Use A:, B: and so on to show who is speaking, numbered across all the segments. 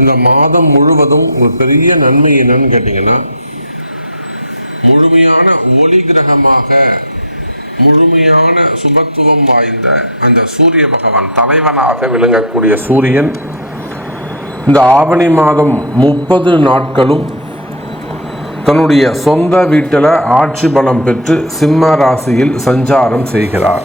A: இந்த மாதம் முழுவதும் ஒரு பெரிய நன்மை என்னன்னு கேட்டிங்கன்னா முழுமையான ஒளி கிரகமாக முழுமையான சுபத்துவம் வாய்ந்த அந்த சூரிய பகவான் தலைவனாக விளங்கக்கூடிய சூரியன் இந்த ஆவணி மாதம் முப்பது நாட்களும் தன்னுடைய சொந்த வீட்டில் ஆட்சி பலம் பெற்று சிம்ம ராசியில் சஞ்சாரம் செய்கிறார்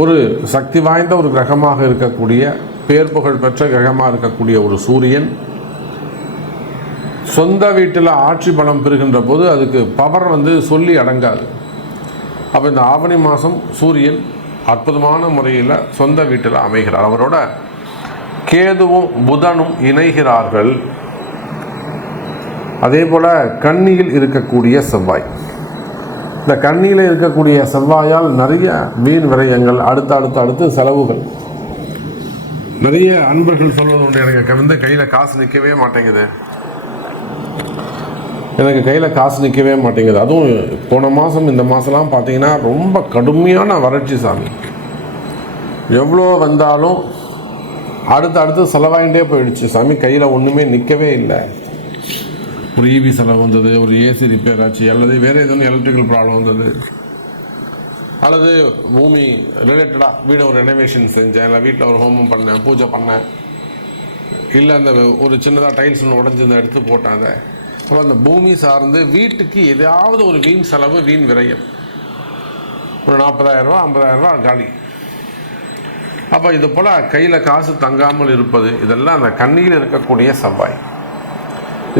A: ஒரு சக்தி வாய்ந்த ஒரு கிரகமாக இருக்கக்கூடிய பேர் புகழ் பெற்ற கிரகமாக இருக்கக்கூடிய ஒரு சூரியன் சொந்த வீட்டில் ஆட்சி பலம் பெறுகின்ற போது அதுக்கு பவர் வந்து சொல்லி அடங்காது அப்போ இந்த ஆவணி மாதம் சூரியன் அற்புதமான முறையில் சொந்த வீட்டில் அமைகிறார் அவரோட கேதுவும் புதனும் இணைகிறார்கள் அதே போல் கண்ணியில் இருக்கக்கூடிய செவ்வாய் இந்த கண்ணியில் இருக்கக்கூடிய செவ்வாயால் நிறைய மீன் விரயங்கள் அடுத்த அடுத்த அடுத்து செலவுகள் நிறைய அன்பர்கள் சொல்வது உண்டு எனக்கு வந்து கையில் காசு நிற்கவே மாட்டேங்குது எனக்கு கையில் காசு நிற்கவே மாட்டேங்குது அதுவும் போன மாதம் இந்த மாதம்லாம் பார்த்தீங்கன்னா ரொம்ப கடுமையான வறட்சி சாமி எவ்வளோ வந்தாலும் அடுத்து அடுத்து செலவாயிட்டே போயிடுச்சு சாமி கையில் ஒன்றுமே நிற்கவே இல்லை ஒரு ஈவி e செலவு வந்தது ஒரு ஏசி ரிப்பேர் ஆச்சு அல்லது வேறு ஏதோ எலக்ட்ரிக்கல் ப்ராப்ளம் வந்தது அல்லது பூமி ரிலேட்டடாக வீடை ஒரு ரெனோவேஷன் செஞ்சேன் இல்லை வீட்டில் ஒரு ஹோமம் பண்ணேன் பூஜை பண்ணேன் இல்லை அந்த ஒரு சின்னதாக டைல்ஸ் ஒன்று உடஞ்சிருந்த எடுத்து போட்டேன் அதை அப்போ அந்த பூமி சார்ந்து வீட்டுக்கு ஏதாவது ஒரு வீண் செலவு வீண் விரயம் ஒரு நாற்பதாயிரரூபா ரூபா காலி அப்போ இது போல் கையில் காசு தங்காமல் இருப்பது இதெல்லாம் அந்த கண்ணியில் இருக்கக்கூடிய சவாய்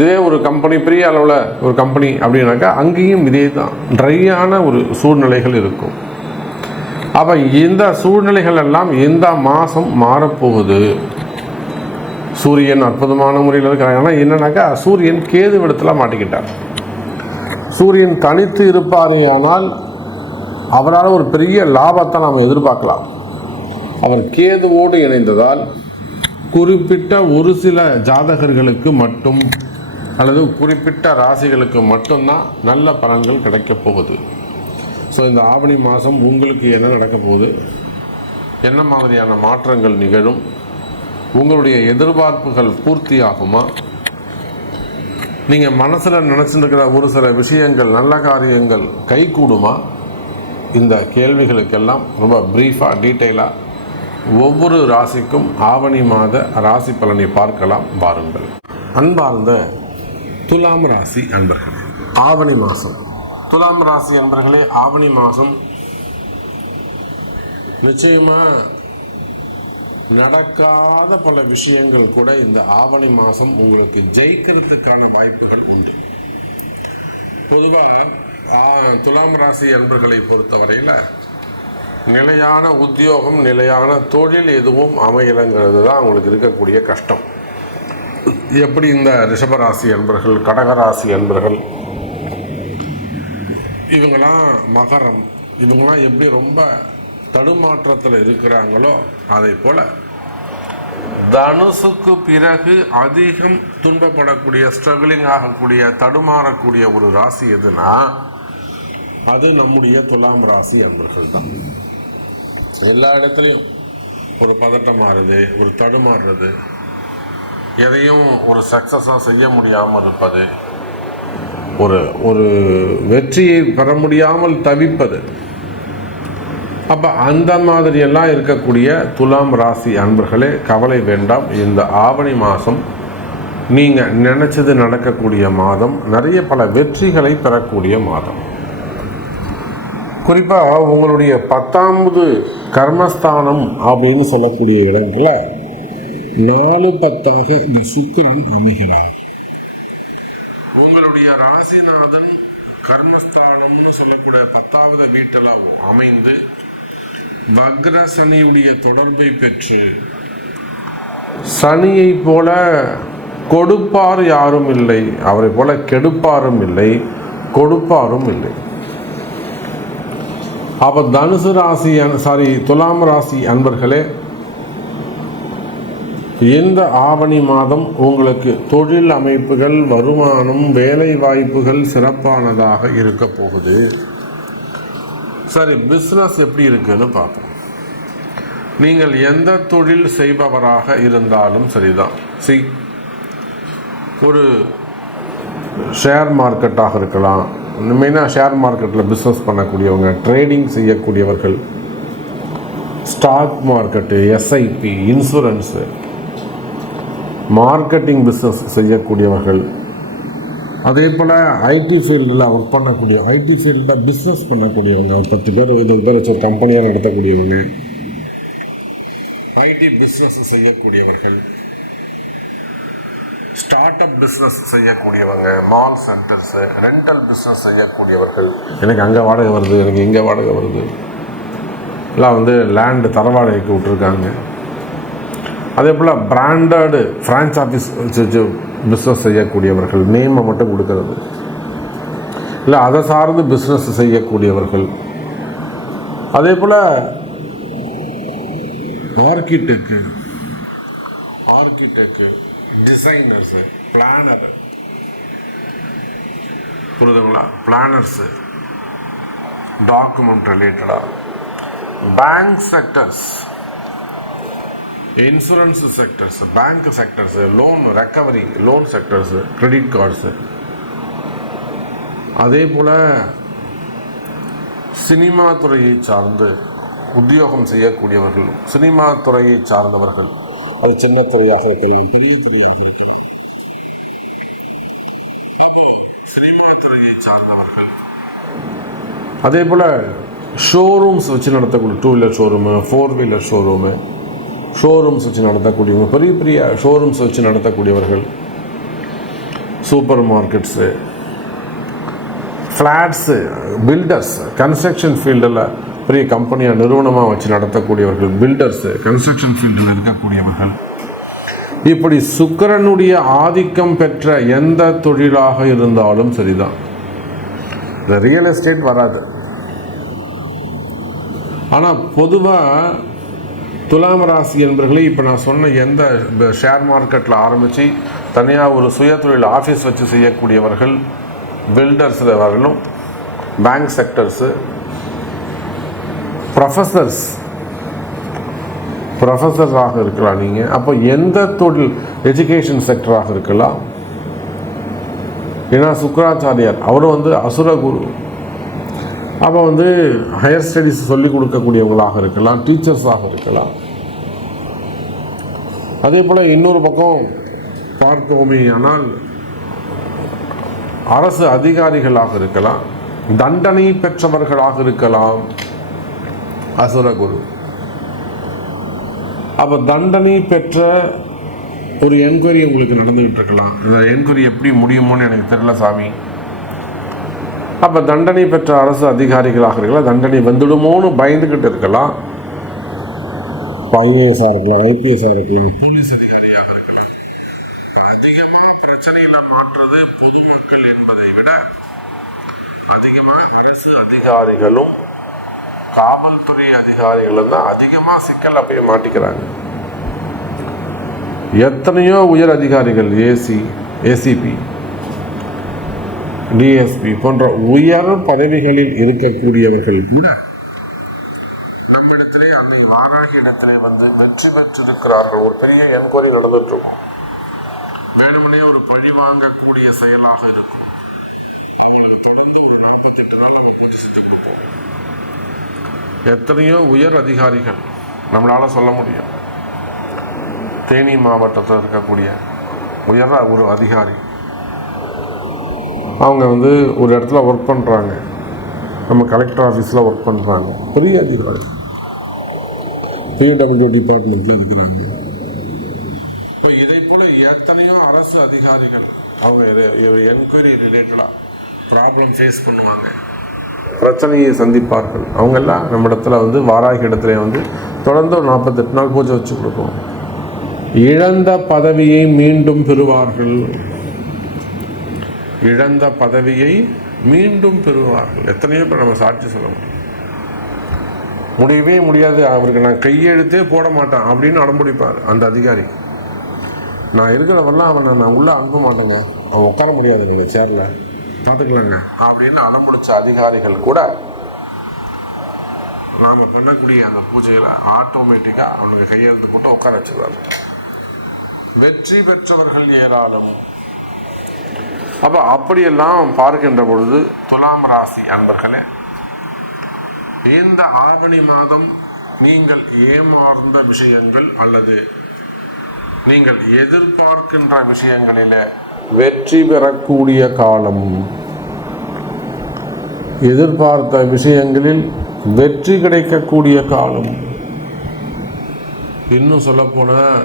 A: இதே ஒரு கம்பெனி பெரிய அளவில் ஒரு கம்பெனி அப்படின்னாக்கா அங்கேயும் இதே தான் ட்ரையான ஒரு சூழ்நிலைகள் இருக்கும் அப்போ இந்த சூழ்நிலைகள் எல்லாம் எந்த மாதம் மாறப்போகுது சூரியன் அற்புதமான முறையில் இருக்கிறாங்க ஆனால் என்னன்னாக்கா சூரியன் கேது விடத்தில் மாட்டிக்கிட்டார் சூரியன் தனித்து இருப்பாரே ஆனால் அவரால் ஒரு பெரிய லாபத்தை நாம் எதிர்பார்க்கலாம் அவர் கேதுவோடு இணைந்ததால் குறிப்பிட்ட ஒரு சில ஜாதகர்களுக்கு மட்டும் அல்லது குறிப்பிட்ட ராசிகளுக்கு மட்டும்தான் நல்ல பலன்கள் கிடைக்கப் போகுது ஸோ இந்த ஆவணி மாதம் உங்களுக்கு என்ன நடக்க போகுது என்ன மாதிரியான மாற்றங்கள் நிகழும் உங்களுடைய எதிர்பார்ப்புகள் பூர்த்தியாகுமா நீங்கள் மனசில் நினச்சிருக்கிற ஒரு சில விஷயங்கள் நல்ல காரியங்கள் கை கூடுமா இந்த கேள்விகளுக்கெல்லாம் ரொம்ப ப்ரீஃபாக டீட்டெயிலாக ஒவ்வொரு ராசிக்கும் ஆவணி மாத ராசி பலனை பார்க்கலாம் வாருங்கள் அன்பார்ந்த துலாம் ராசி அன்பர்கள் ஆவணி மாதம் துலாம் ராசி அன்பர்களே ஆவணி மாதம் நிச்சயமாக நடக்காத பல விஷயங்கள் கூட இந்த ஆவணி மாதம் உங்களுக்கு ஜெயிக்கிறதுக்கான வாய்ப்புகள் உண்டு பொதுவாக துலாம் ராசி அன்பர்களை பொறுத்தவரையில் நிலையான உத்தியோகம் நிலையான தொழில் எதுவும் அமையலைங்கிறது தான் அவங்களுக்கு இருக்கக்கூடிய கஷ்டம் எப்படி இந்த ரிஷபராசி என்பர்கள் கடகராசி என்பர்கள் இவங்களாம் மகரம் இவங்களாம் எப்படி ரொம்ப தடுமாற்றத்தில் இருக்கிறாங்களோ அதை போல் தனுசுக்கு பிறகு அதிகம் துன்பப்படக்கூடிய ஸ்ட்ரகிளிங் ஆகக்கூடிய தடுமாறக்கூடிய ஒரு ராசி எதுனா அது நம்முடைய துலாம் ராசி அன்பர்கள் தான் எல்லா இடத்துலையும் ஒரு பதட்டம் பதட்டமாறுது ஒரு தடுமாறுறது எதையும் ஒரு சக்ஸஸாக செய்ய முடியாமல் இருப்பது ஒரு ஒரு வெற்றியை பெற முடியாமல் தவிப்பது அப்போ அந்த மாதிரியெல்லாம் இருக்கக்கூடிய துலாம் ராசி அன்பர்களே கவலை வேண்டாம் இந்த ஆவணி மாதம் நீங்கள் நினச்சது நடக்கக்கூடிய மாதம் நிறைய பல வெற்றிகளை பெறக்கூடிய மாதம் குறிப்பாக உங்களுடைய பத்தாம்பது கர்மஸ்தானம் அப்படின்னு சொல்லக்கூடிய இடங்களில் நாலு பத்தாக இந்த சுக்கிரன் அமைகிறார் உங்களுடைய ராசிநாதன் கர்மஸ்தானம்னு சொல்லக்கூடிய பத்தாவது வீட்டில் அமைந்து வக்ர சனியுடைய தொடர்பை பெற்று சனியை போல கொடுப்பார் யாரும் இல்லை அவரை போல கெடுப்பாரும் இல்லை கொடுப்பாரும் இல்லை அப்போ தனுசு ராசி சாரி துலாம் ராசி அன்பர்களே இந்த ஆவணி மாதம் உங்களுக்கு தொழில் அமைப்புகள் வருமானம் வேலை வாய்ப்புகள் சிறப்பானதாக இருக்க போகுது சரி பிஸ்னஸ் எப்படி இருக்குன்னு பார்ப்போம் நீங்கள் எந்த தொழில் செய்பவராக இருந்தாலும் சரிதான் சி ஒரு ஷேர் மார்க்கெட்டாக இருக்கலாம் மெயினாக ஷேர் மார்க்கெட்டில் பிஸ்னஸ் பண்ணக்கூடியவங்க ட்ரேடிங் செய்யக்கூடியவர்கள் stock market SIP insurance marketing business செய்யக்கூடியவர்கள் அதே போல் ஐடி ஃபீல்டில் ஒர்க் பண்ணக்கூடிய ஐடி ஃபீல்டில் பிஸ்னஸ் பண்ணக்கூடியவங்க ஒரு பத்து பேர் இருபது பேர் வச்சு கம்பெனியாக நடத்தக்கூடியவங்க ஐடி பிஸ்னஸ் செய்யக்கூடியவர்கள் ஸ்டார்ட் அப் பிஸ்னஸ் செய்யக்கூடியவங்க மால் சென்டர்ஸு ரெண்டல் பிஸ்னஸ் செய்யக்கூடியவர்கள் எனக்கு அங்கே வாடகை வருது எனக்கு இங்கே வாடகை வருது எல்லாம் வந்து லேண்டு தரவாடகைக்கு விட்டுருக்காங்க அதே போல் பிராண்டடு ஃப்ரான்ச் ஆஃபீஸ் வச்சு பிஸ்னஸ் செய்யக்கூடியவர்கள் நேமை மட்டும் கொடுக்கறது இல்லை அதை சார்ந்து பிஸ்னஸ் செய்யக்கூடியவர்கள் அதே போல் ஆர்கிடெக்டு ஆர்கிடெக்டு டிசைனர்ஸு பிளானர் புரியுதுங்களா பிளானர்ஸு டாக்குமெண்ட் ரிலேட்டடாக bank sectors insurance sectors bank sectors loan recovery loan sectors credit cards அதே போல் சினிமா துறையை சார்ந்து உத்தியோகம் செய்யக்கூடியவர்கள் சினிமா துறையை சார்ந்தவர்கள் அது சின்ன துறையாக இருக்கிறது பெரிய துறையாக அதே போல் ஷோரூம்ஸ் வச்சு நடத்தக்கூடிய two wheeler showroom four wheeler showroom showrooms வச்சு நடத்தக்கூடியவங்க பெரிய பெரிய ஷோரூம்ஸ் வச்சு நடத்தக்கூடியவர்கள் super markets flats builders construction ஃபீல்டில் பெரிய கம்பெனியாக நிறுவனமாக வச்சு நடத்தக்கூடியவர்கள் பில்டர்ஸு கன்ஸ்ட்ரக்ஷன் ஃபீல்டில் இருக்கக்கூடியவர்கள் இப்படி சுக்கரனுடைய ஆதிக்கம் பெற்ற எந்த தொழிலாக இருந்தாலும் சரிதான் இந்த ரியல் எஸ்டேட் வராது ஆனால் பொதுவாக துலாம் ராசி என்பர்களே இப்போ நான் சொன்ன எந்த ஷேர் மார்க்கெட்டில் ஆரம்பித்து தனியாக ஒரு சுயதொழில் ஆஃபீஸ் வச்சு செய்யக்கூடியவர்கள் பில்டர்ஸில் வரலும் பேங்க் செக்டர்ஸு ப்ரொஃபஸர்ஸ் ப்ரொஃபஸர்ஸாக இருக்கலாம் நீங்கள் அப்போ எந்த தொழில் எஜுகேஷன் செக்டராக இருக்கலாம் ஏன்னா சுக்கராச்சாரியார் அவரும் வந்து அசுர குரு அப்போ வந்து ஹையர் ஸ்டடிஸ் சொல்லிக் கொடுக்கக்கூடியவங்களாக இருக்கலாம் டீச்சர்ஸாக இருக்கலாம் அதே போல் இன்னொரு பக்கம் பார்த்தோமே ஆனால் அரசு அதிகாரிகளாக இருக்கலாம் தண்டனை பெற்றவர்களாக இருக்கலாம் அசுரகுரு அப்போ தண்டனை பெற்ற ஒரு என்கொயரி உங்களுக்கு நடந்துகிட்டு இருக்கலாம் இந்த என்கொயரி எப்படி முடியுமோன்னு எனக்கு தெரியல சாமி அப்போ தண்டனை பெற்ற அரசு அதிகாரிகளாக இருக்கலாம் தண்டனை வந்துடுமோன்னு பயந்துக்கிட்டு இருக்கலாம் ஐஏஎஸ்ஸாக இருக்கலாம் ஐபிஎஸ்ஸாக இருக்கலாம் அதிகமாக அரசு அதிகாரிகளும் காவல்துறை அதிகாரிகளும் தான் அதிகமாக சிக்கல் அப்படியே மாட்டிக்கிறாங்க எத்தனையோ உயர் அதிகாரிகள் ஏசி ஏசிபி டிஎஸ்பி போன்ற உயர் பதவிகளில் இருக்கக்கூடியவர்கள் கூட நம்மிடத்திலே அதை ஆராய இடத்திலே வந்து வெற்றி பெற்றிருக்கிறார்கள் ஒரு பெரிய என்கொயரி நடந்துட்டு இருக்கும் வேணுமனே ஒரு பழி வாங்கக்கூடிய செயலாக இருக்கும் எத்தனையோ உயர் அதிகாரிகள் நம்மளால் சொல்ல முடியும் தேனி மாவட்டத்தில் இருக்கக்கூடிய உயர் ஒரு அதிகாரி அவங்க வந்து ஒரு இடத்துல ஒர்க் பண்ணுறாங்க நம்ம கலெக்டர் ஆஃபீஸில் ஒர்க் பண்ணுறாங்க பெரிய அதிகாரி பிடபிள்யூ டிபார்ட்மெண்ட்டில் இருக்கிறாங்க இப்போ இதை போல் எத்தனையோ அரசு அதிகாரிகள் அவங்க என்கொயரி ரிலேட்டடாக ப்ராப்ளம் ஃபேஸ் பண்ணுவாங்க பிரச்சனையை சந்திப்பார்கள் அவங்கெல்லாம் நம்ம இடத்துல வந்து வாராகி இடத்துல வந்து தொடர்ந்து ஒரு நாற்பத்தெட்டு நாள் பூஜை வச்சு கொடுக்கும் இழந்த பதவியை மீண்டும் பெறுவார்கள் இழந்த பதவியை மீண்டும் பெறுவார்கள் எத்தனையோ பேர் நம்ம சாட்சி சொல்லணும் முடியவே முடியாது அவருக்கு நான் கையெழுத்தே போட மாட்டேன் அப்படின்னு அடம்புடிப்பார் அந்த அதிகாரி நான் இருக்கிறவரெல்லாம் அவனை நான் உள்ளே அனுப்ப மாட்டேங்க அவன் உட்கார முடியாது நீங்கள் சேரில் பார்த்துக்கலாங்க அப்படின்னு அடம்பிடிச்ச அதிகாரிகள் கூட நாம் பண்ணக்கூடிய அந்த பூஜையில ஆட்டோமேட்டிக்காக அவனுக்கு கையெழுத்து போட்டு உட்கார வச்சுருவாங்க வெற்றி பெற்றவர்கள் ஏராளம் அப்போ அப்படியெல்லாம் பார்க்கின்ற பொழுது துலாம் ராசி அன்பர்களே இந்த ஆவணி மாதம் நீங்கள் ஏமாந்த விஷயங்கள் அல்லது நீங்கள் எதிர்பார்க்கின்ற விஷயங்களில வெற்றி பெறக்கூடிய காலம் எதிர்பார்த்த விஷயங்களில் வெற்றி கிடைக்கக்கூடிய காலம் இன்னும் சொல்லப்போனால்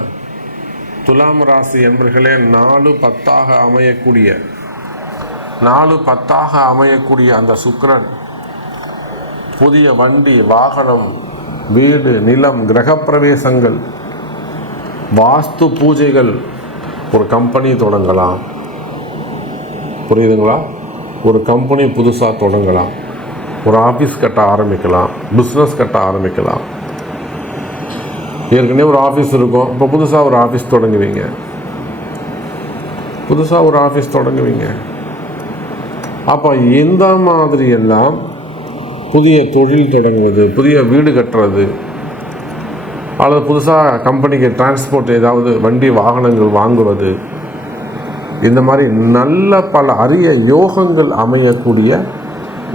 A: துலாம் ராசி என்பர்களே நாலு பத்தாக அமையக்கூடிய நாலு பத்தாக அமையக்கூடிய அந்த சுக்கரன் புதிய வண்டி வாகனம் வீடு நிலம் கிரகப்பிரவேசங்கள் வாஸ்து பூஜைகள் ஒரு கம்பெனி தொடங்கலாம் புரியுதுங்களா ஒரு கம்பெனி புதுசாக தொடங்கலாம் ஒரு ஆஃபீஸ் கட்ட ஆரம்பிக்கலாம் பிஸ்னஸ் கட்ட ஆரம்பிக்கலாம் ஏற்கனவே ஒரு ஆஃபீஸ் இருக்கும் இப்போ புதுசாக ஒரு ஆஃபீஸ் தொடங்குவீங்க புதுசாக ஒரு ஆஃபீஸ் தொடங்குவீங்க அப்போ இந்த மாதிரி எல்லாம் புதிய தொழில் தொடங்குவது புதிய வீடு கட்டுறது அல்லது புதுசாக கம்பெனிக்கு டிரான்ஸ்போர்ட் ஏதாவது வண்டி வாகனங்கள் வாங்குவது இந்த மாதிரி நல்ல பல அரிய யோகங்கள் அமையக்கூடிய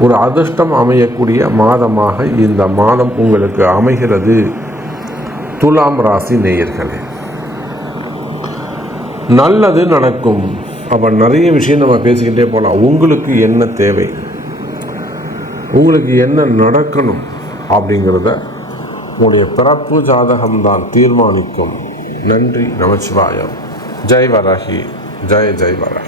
A: ஒரு அதிர்ஷ்டம் அமையக்கூடிய மாதமாக இந்த மாதம் உங்களுக்கு அமைகிறது துலாம் ராசி நேயர்களே நல்லது நடக்கும் அப்போ நிறைய விஷயம் நம்ம பேசிக்கிட்டே போகலாம் உங்களுக்கு என்ன தேவை உங்களுக்கு என்ன நடக்கணும் அப்படிங்கிறத உன்னுடைய பிறப்பு ஜாதகம்தான் தீர்மானிக்கும் நன்றி நமச்சிவாயம் ஜெய் வராகி ஜெய் ஜெய் வராகி